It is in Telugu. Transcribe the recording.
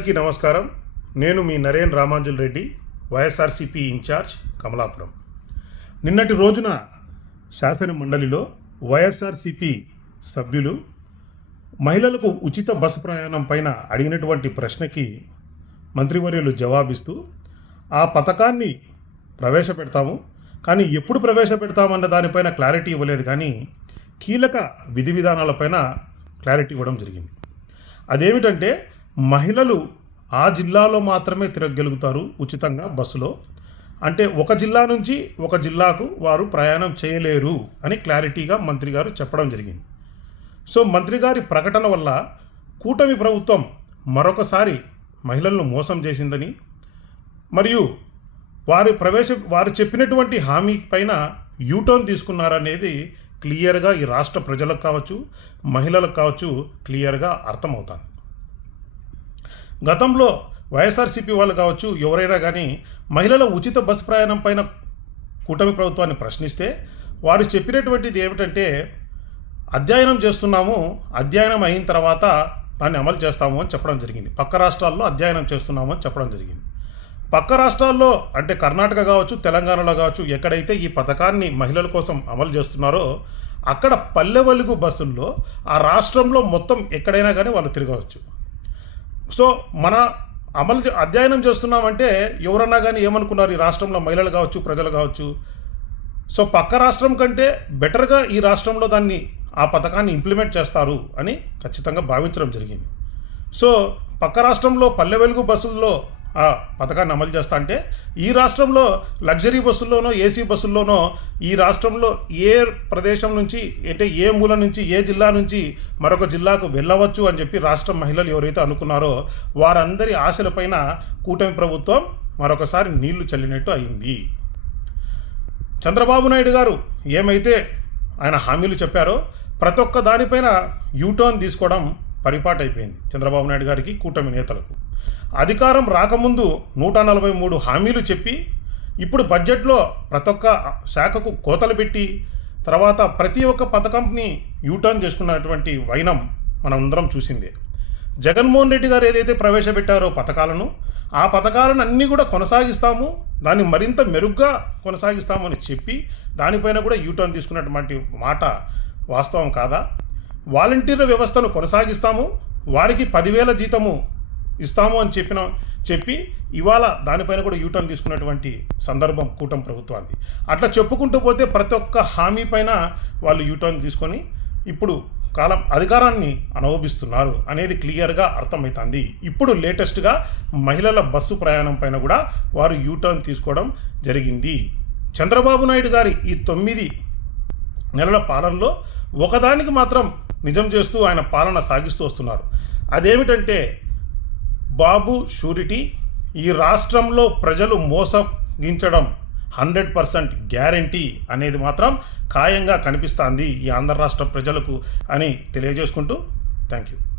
అందరికీ నమస్కారం. నేను మీ నరేన్ రామాంజుల్ రెడ్డి వైఎస్ఆర్సీపీ ఇన్ఛార్జ్ కమలాపురం. నిన్నటి రోజున శాసన మండలిలో వైఎస్ఆర్సీపీ సభ్యులు మహిళలకు ఉచిత బస్సు ప్రయాణం పైన అడిగినటువంటి ప్రశ్నకి మంత్రివర్యులు జవాబిస్తూ ఆ పథకాన్ని ప్రవేశపెడతాము. కానీ ఎప్పుడు ప్రవేశపెడతామన్న దానిపైన క్లారిటీ ఇవ్వలేదు. కానీ కీలక విధి విధానాలపైన క్లారిటీ ఇవ్వడం జరిగింది. అదేమిటంటే మహిళలు ఆ జిల్లాలో మాత్రమే తిరగగలుగుతారు ఉచితంగా బస్సులో. అంటే ఒక జిల్లా నుంచి ఒక జిల్లాకు వారు ప్రయాణం చేయలేరు అని క్లారిటీగా మంత్రి గారు చెప్పడం జరిగింది. సో మంత్రి గారి ప్రకటన వల్ల కూటమి ప్రభుత్వం మరొకసారి మహిళలను మోసం చేసిందని మరియు వారు ప్రవేశ వారు చెప్పినటువంటి హామీ పైన యూటర్న్ తీసుకున్నారనేది క్లియర్గా ఈ రాష్ట్ర ప్రజలకు కావచ్చు మహిళలకు కావచ్చు క్లియర్గా అర్థమవుతుంది. గతంలో వైఎస్ఆర్సీపీ వాళ్ళు కావచ్చు ఎవరైనా కానీ మహిళల ఉచిత బస్సు ప్రయాణం పైన కూటమి ప్రభుత్వాన్ని ప్రశ్నిస్తే వారు చెప్పినటువంటిది ఏమిటంటే అధ్యయనం చేస్తున్నాము అధ్యయనం అయిన తర్వాత దాన్ని అమలు చేస్తాము అని చెప్పడం జరిగింది. పక్క రాష్ట్రాల్లో అధ్యయనం చేస్తున్నాము అని చెప్పడం జరిగింది. పక్క రాష్ట్రాల్లో అంటే కర్ణాటక కావచ్చు తెలంగాణలో కావచ్చు ఎక్కడైతే ఈ పథకాన్ని మహిళల కోసం అమలు చేస్తున్నారో అక్కడ పల్లె వెలుగు బస్సుల్లో ఆ రాష్ట్రంలో మొత్తం ఎక్కడైనా కానీ వాళ్ళు తిరగవచ్చు. సో మన అమలు అధ్యయనం చేస్తున్నామంటే ఎవరన్నా కానీ ఏమనుకున్నారు ఈ రాష్ట్రంలో మహిళలు కావచ్చు ప్రజలు కావచ్చు. సో పక్క రాష్ట్రం కంటే బెటర్గా ఈ రాష్ట్రంలో దాన్ని ఆ పథకాన్ని ఇంప్లిమెంట్ చేస్తారు అని ఖచ్చితంగా భావించడం జరిగింది. సో పక్క రాష్ట్రంలో పల్లె వెలుగు బస్సుల్లో ఆ పథకాన్ని అమలు చేస్తా అంటే ఈ రాష్ట్రంలో లగ్జరీ బస్సుల్లోనో ఏసీ బస్సుల్లోనో ఈ రాష్ట్రంలో ఏ ప్రదేశం నుంచి అంటే ఏ మూల నుంచి ఏ జిల్లా నుంచి మరొక జిల్లాకు వెళ్ళవచ్చు అని చెప్పి రాష్ట్ర మహిళలు ఎవరైతే అనుకున్నారో వారందరి ఆశలపైన కూటమి ప్రభుత్వం మరొకసారి నీళ్ళు చల్లినట్టు అయింది. చంద్రబాబు నాయుడు గారు ఏమైతే ఆయన హామీలు చెప్పారో ప్రతి ఒక్క దానిపైన యూటర్న్ తీసుకోవడం పరిపాటైపోయింది. అయిపోయింది చంద్రబాబు నాయుడు గారికి కూటమి నేతలకు. అధికారం రాకముందు నూట నలభై మూడు హామీలు చెప్పి ఇప్పుడు బడ్జెట్లో ప్రతి ఒక్క శాఖకు కోతలు పెట్టి తర్వాత ప్రతి ఒక్క పథకంని యూటర్న్ చేసుకున్నటువంటి వైనం మనందరం చూసిందే. జగన్మోహన్ రెడ్డి గారు ఏదైతే ప్రవేశపెట్టారో పథకాలను ఆ పథకాలను అన్నీ కూడా కొనసాగిస్తాము దాన్ని మరింత మెరుగ్గా కొనసాగిస్తామని చెప్పి దానిపైన కూడా యూటర్న్ తీసుకున్నటువంటి మాట వాస్తవం కాదా? వాలంటీర్ల వ్యవస్థను కొనసాగిస్తాము వారికి పదివేల జీతము ఇస్తాము అని చెప్పిన చెప్పి ఇవాళ దానిపైన కూడా యూటర్న్ తీసుకున్నటువంటి సందర్భం కూటమి ప్రభుత్వానికి అట్లా చెప్పుకుంటూ పోతే ప్రతి ఒక్క హామీ పైన వాళ్ళు యూటర్న్ తీసుకొని ఇప్పుడు కాలం అధికారాన్ని అనుభవిస్తున్నారు అనేది క్లియర్గా అర్థమవుతుంది. ఇప్పుడు లేటెస్ట్గా మహిళల బస్సు ప్రయాణం పైన కూడా వారు యూటర్న్ తీసుకోవడం జరిగింది. చంద్రబాబు నాయుడు గారి ఈ తొమ్మిది నెలల పాలనలో ఒకదానికి మాత్రం నిజం చేస్తూ ఆయన పాలన సాగిస్తూ వస్తున్నారు. అదేమిటంటే బాబు షూరిటీ ఈ రాష్ట్రంలో ప్రజలు మోసగించడం హండ్రెడ్ పర్సెంట్ గ్యారంటీ అనేది మాత్రం ఖాయంగా కనిపిస్తుంది ఈ ఆంధ్ర రాష్ట్ర ప్రజలకు అని తెలియజేసుకుంటూ థ్యాంక్ యూ